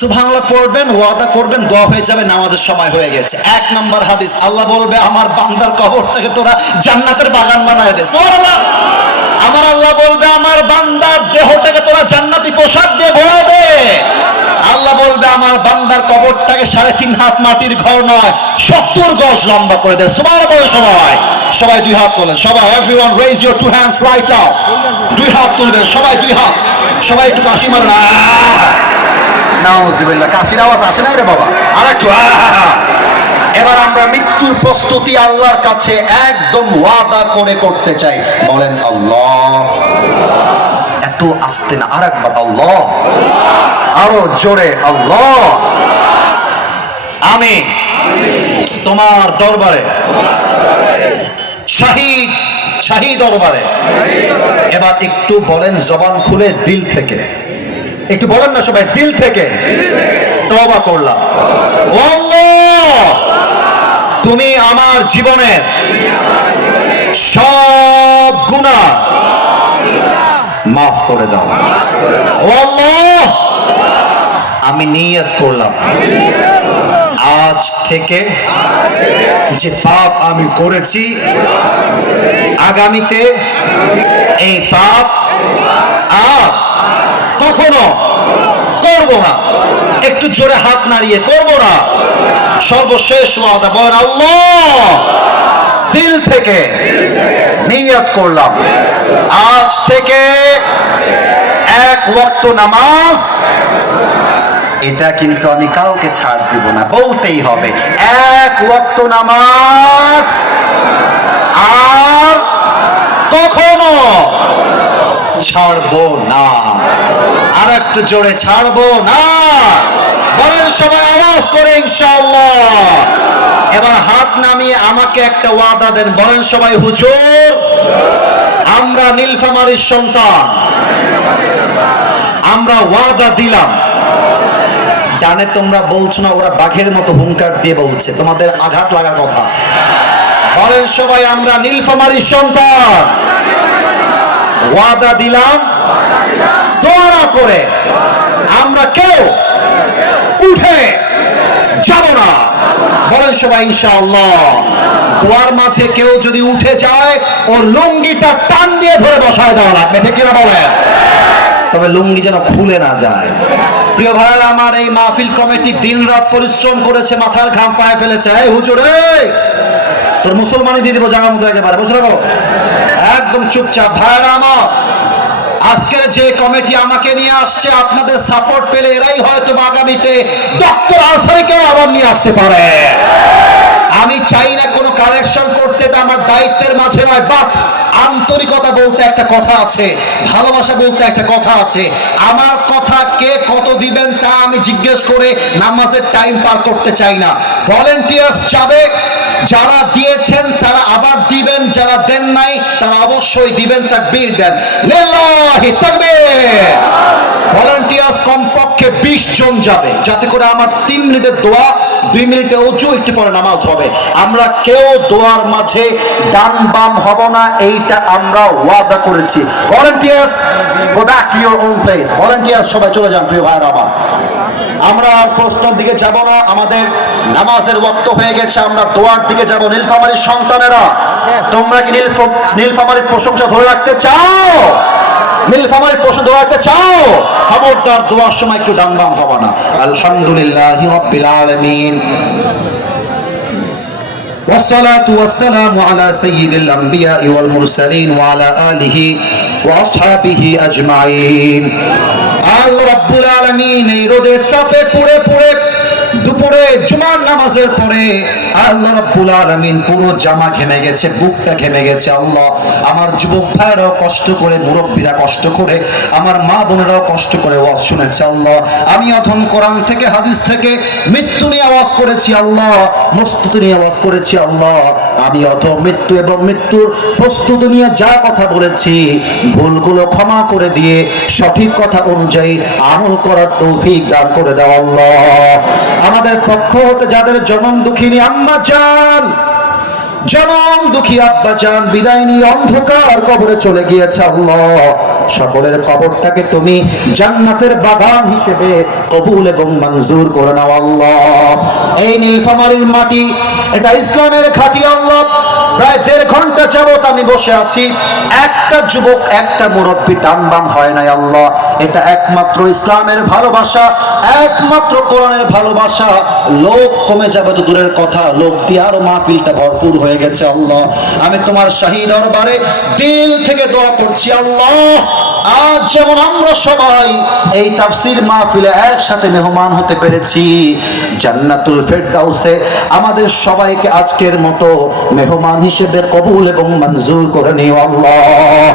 সুবহানাল্লাহ পড়বেন, ওয়াদা করবেন, দোয়া হয়ে যাবে, নামাজের সময় হয়ে গেছে। এক নাম্বার হাদিস, আল্লাহ বলবে, আমার বান্দার কবরটাকে তোরা জান্নাতের বাগান বানায় দে। আমার আল্লাহ বলবে, আমার বান্দার দেহটাকে তোরা জান্নাতি পোশাক দিয়ে ভরে দে। আল্লাহ বলবে, আমার বান্দার কবরটাকে সাড়ে তিন হাত মাটির ঘর নয়, সত্তর গজ লম্বা করে দে। সবাই বলে সবাই সবাই দুই হাত তোলেন। সবাই everyone raise your two hands right now দুই হাত তুলবেন, সবাই দুই হাত। সবাই একটু কাশি মারেন। নাউজুবিল্লাহ, কাশির আওয়াজ আসে না রে বাবা? আর একটু এবার আমরা মৃত্যুর প্রস্তুতি আল্লাহর কাছে একদম ওয়াদা করে করতে চাই। বলেন, আল্লাহ। এত আসতে না আর একবার আল্লাহ। আরও জোরে, আল্লাহ। আমি তোমার দরবারে। শাহিদ, শাহী দরবারে। এবার একটু বলেন, জবান খুলে দিল থেকে। একটু বলেন না সবাই, দিল থেকে। তবা করলাম। তুমি আমার জীবনের সব গুণা মাফ করে দাও। আমি নিয়ত করলাম। আজ থেকে যে পাপ আমি করেছি, আগামীতে এই পাপ আর কখনো করব না। একটু জোরে হাত নাড়িয়ে করব না। সর্বশেষ ওয়াদা, বলেন, আল্লাহ, দিল থেকে নিয়ত করলাম। আজ থেকে এক ওয়াক্ত নামাজ, এটা কিন্তু আমি কাউকে ছাড় দিব না, বলতেই হবে। এক ওয়াক্ত নামাজ আর কখনো ছাড়বো না। আর একটু জোরে ছাড়বো না। বলেন সবাই আওয়াজ করে ইনশাআল্লাহ। এবার হাত নামিয়ে আমাকে একটা ওয়াদা দেন। বলেন সবাই, হুজুর, আমরা নীলফামারীর সন্তান। আমরা ওয়াদা দিলাম। ডানে তোমরা বলছো না, ওরা বাঘের মতো হুঙ্কার দিয়ে বলছে। তোমাদের আঘাত লাগার কথা। বলেন সবাই, আমরা নীলফামারীর সন্তান। ওয়াদা দিলাম দোয়া করে আমরা কেউ উঠে যাব না। বলেন সবাই, ইনশাআল্লাহ। দোয়ার মাঝে কেউ যদি উঠে যায়, ও লুঙ্গিটা টান দিয়ে ধরে বসায় দেওয়া লাগবে, ঠিক কিনা বলেন? তবে লুঙ্গি যেন খুলে না যায়। প্রিয় ভাইরা আমার এই মাহফিল কমিটি দিন রাত পরিশ্রম করেছে, মাথার ঘাম পায়ে ফেলেছে। হুজুরে তোর মুসলমানই দিয়ে দেবো জানার মতো একেবারে, বুঝলে বলো? একদম চুপচাপ ভাইরা আমার, আজকের যে কমিটি আমাকে নিয়ে আসছে, আপনাদের সাপোর্ট পেলে এরাই হয়তো আগামীতে ডক্টর আসারিকে আবার নিয়ে আসতে পারে। আমি চাই না কোনো কালেকশন করতে, এটা আমার দায়িত্বের মাঝে নয় বাট আন্তরিকতা বলতে একটা কথা আছে, ভালোবাসা বলতে একটা কথা আছে। আমার কথা কে কত দিবেন তা আমি জিজ্ঞেস করে নামাজের টাইম পার করতে চাই না। ভলেন্টিয়ার্স যাবে, যারা দিয়েছেন তারা আবার দিবেন, যারা দেন নাই তারা অবশ্যই দিবেন, তাকবীর দেন। লিল্লাহি তাকবীর! ভলেন্টিয়ার্স কমপক্ষে বিশ জন যাবে, যাতে করে আমার তিন মিনিটের দোয়া দুই মিনিটে উঁচু, একটু পরে নামাজ হবে। আমরা কেউ দোয়ার মাঝে ডান বাম হব না, এইটা আমরা ওয়াদা করেছি। Volunteers go back to your own place volunteers সবাই চলে যান, প্রিয় ভাইয়ের আমার। আমরা আর প্রশ্নের দিকে যাব না, আমাদের নামাজের ওয়াক্ত হয়ে গেছে, আমরা দোয়ার দিকে যাব। নীলফামারীর সন্তানেরা, তোমরা কি নীল নীলফামারীর প্রশংসা ধরে রাখতে চাও? নীলফামারীর প্রশংসা ধরে রাখতে চাও খবরদার দোয়ার সময় একটু ডান বাম হবা না আলহামদুলিল্লাহ রাব্বিল আলামিন والصلاة والسلام على سيد الأنبياء والمرسلين وعلى آله وأصحابه أجمعين আল্লাহ রাব্বুল আলামিন এই রোদের তাপে পুড়ে পুড়ে দুপুরে জুমার নামাজের পরে আল্লাহ রাব্বুল আলামিন পুরো জামা ঘেমে গেছে, বুকটা ঘেমে গেছে, আল্লাহ। আমার যুবক ভাইরাও কষ্ট করে, মুরব্বীরা কষ্ট করে, আমার মা বোনেরাও কষ্ট করে ওয়াজ শুনেছে, আল্লাহ। আমি অথম কোরআন থেকে, হাদিস থেকে মৃত্যু নিয়ে আওয়াজ করেছি, আল্লাহ। প্রস্তুতি নিয়ে আওয়াজ করেছি, আল্লাহ। আমি অথ মৃত্যু এবং মৃত্যুর প্রস্তুতি নিয়ে যা কথা বলেছি, ভুলগুলো ক্ষমা করে দিয়ে, সঠিক কথা অনুযায়ী আমল করার তৌফিক দান করে দাও, আল্লাহ। আমাদের পক্ষ হতে যাদের জনম দুঃখিনী আম্মা জান। যেমন দুঃখী আব্বা চান বিদায় নিয়ে অন্ধকার কবরে চলে গিয়েছে আল্লাহ। সকলের কবরটাকে তুমি জান্নাতের বাগান হিসেবে কবুল এবং মঞ্জুর করে নাও আল্লাহ। এই নীলফামারীর মাটি, এটা ইসলামের খাঁটি আল্লাহ। প্রায় দেড় ঘণ্টা যাবত আমি বসে আছি। একটা যুবক, একটা মুরব্বী টান বাম হয় নাই আল্লাহ। এটা একমাত্র ইসলামের ভালোবাসা, একমাত্র কোরআনের ভালোবাসা। লোক কমে যাবে তো দূরের কথা, লোক দিয়ে আরও মাহফিলটা ভরপুর হয়ে গেছে আল্লাহ। আমি তোমার শাহী দরবারে দিল থেকে দোয়া করছি আল্লাহ। আজ যেমন আমরা সবাই এই তাফসির মাহফিলে একসাথে মেহমান হতে পেরেছি, জান্নাতুল ফেরদাউসে আমাদের সবাইকে আজকের মতো মেহমান হিসেবে কবুল এবং মঞ্জুর করে নিও আল্লাহ।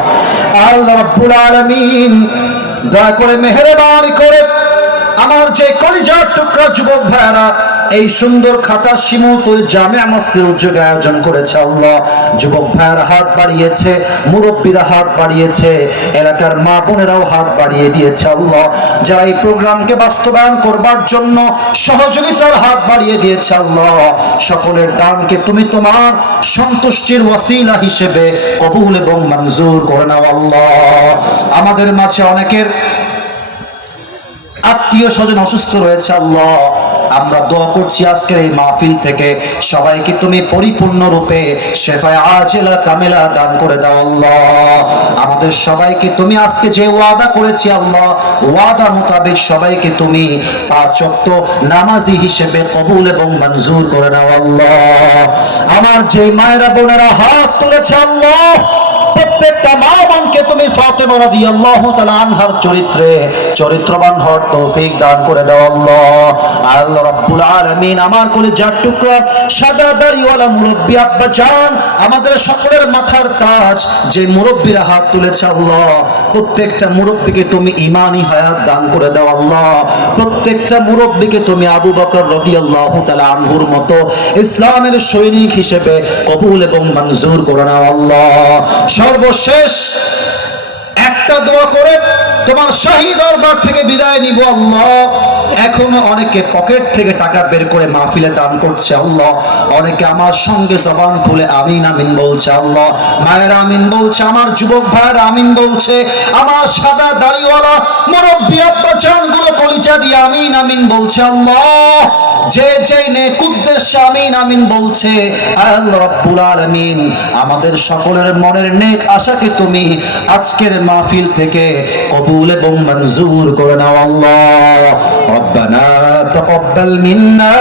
আল্লাহ রাব্বুল আলামিন, দয়া করে মেহেরবানি করে আমার যে কলিজার টুকরা যুবক ভাইরা এই সুন্দর খাতা শিমুলপুর জামে মসজিদের উদ্যোগে আয়োজন করেছে আল্লাহ। যুবক ভাইয়েরা হাত বাড়িয়েছে, মুরব্বীরা হাত বাড়িয়েছে, এলাকার মা বোনেরাও হাত বাড়িয়ে দিয়েছে আল্লাহ। যারা এই প্রোগ্রামকে বাস্তবায়ন করবার জন্য সহযোগিতার হাত বাড়িয়ে দিয়েছে আল্লাহ, সকলের দানকে তুমি তোমার সন্তুষ্টির ওয়াসিলা হিসেবে কবুল এবং মঞ্জুর করে নাও আল্লাহ। আমাদের মাঝে অনেকের আত্মীয় স্বজন অসুস্থ রয়েছে আল্লাহ। আমরা দোয়া করছি আজকের এই মাহফিল থেকে। সবাইকে তুমি পরিপূর্ণ রূপে শেফায় আজেলা কামেলা দান করে দাও আল্লাহ। আমাদের সবাইকে তুমি আজকে যে ওয়াদা করেছি আল্লাহ, ওয়াদা মোতাবেক সবাইকে তুমি পাঁচ ওয়াক্ত নামাজি হিসেবে কবুল এবং মঞ্জুর করে নাও আল্লাহ। আমার যে মায়েরা বোনেরা হাত তুলেছে আল্লাহ প্রত্যেকটা মা তুমি ফাতেমা রাদিয়াল্লাহু তাআলা আনহার চরিত্রে, চরিত্রবান হওয়ার তৌফিক দান করে দাও আল্লাহ। আল্লাহ রাব্বুল আলামিন আমার কোলে টুকরা, সাদা আব্বা জান, আমাদের সকলের মাথার তাজ, যে হাত তুলেছে আল্লাহ, প্রত্যেকটা মুরব্বিকে তুমি ইমানি হায়াত দান করে দাও আল্লাহ। প্রত্যেকটা তুমি আবু বকর রাদিয়াল্লাহু তাআলা আনহুর মতো ইসলামের সৈনিক হিসেবে কবুল এবং মঞ্জুর করে নাও আল্লাহ। সর্বশেষ একটা দোয়া করে তোমার শাহী দরবার থেকে বিদায় নিব আল্লাহ। এখনও অনেকে পকেট থেকে টাকা বের করে মাহফিলে দান করছে আল্লাহ। অনেকে আমার সঙ্গে জবান খুলে আমিন আমিন বলছে আল্লাহ। মায়ের আমিন বলছে, আমার যুবক ভাইয়ের আমিন বলছে, আমার সাদা দাড়িওয়ালা মুরব্বী আব্বা চানগুলো কলিজা দিয়ে আমিন আমিন বলছে আল্লাহ। যে যে নেক উদ্দেশ্যে আমিন আমিন বলছে আল্লাহ রাব্বুল আলামিন আমাদের সকলের মনের নেক আশাকে তুমি আজকের মাহফিল থেকে কবুল এবং মঞ্জুর করে নাও আল্লাহ রব্বানা তাকাব্বাল মিন্না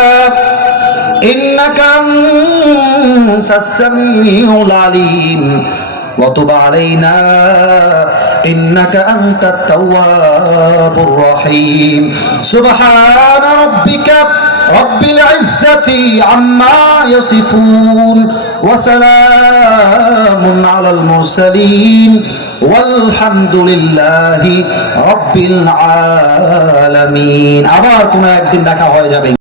إنك أنت السميع العليم وتب علينا إنك أنت التواب الرحيم سبحان ربك رب العزة عما يصفون وسلام على المرسلين والحمد لله رب العالمين أباركم يا الدين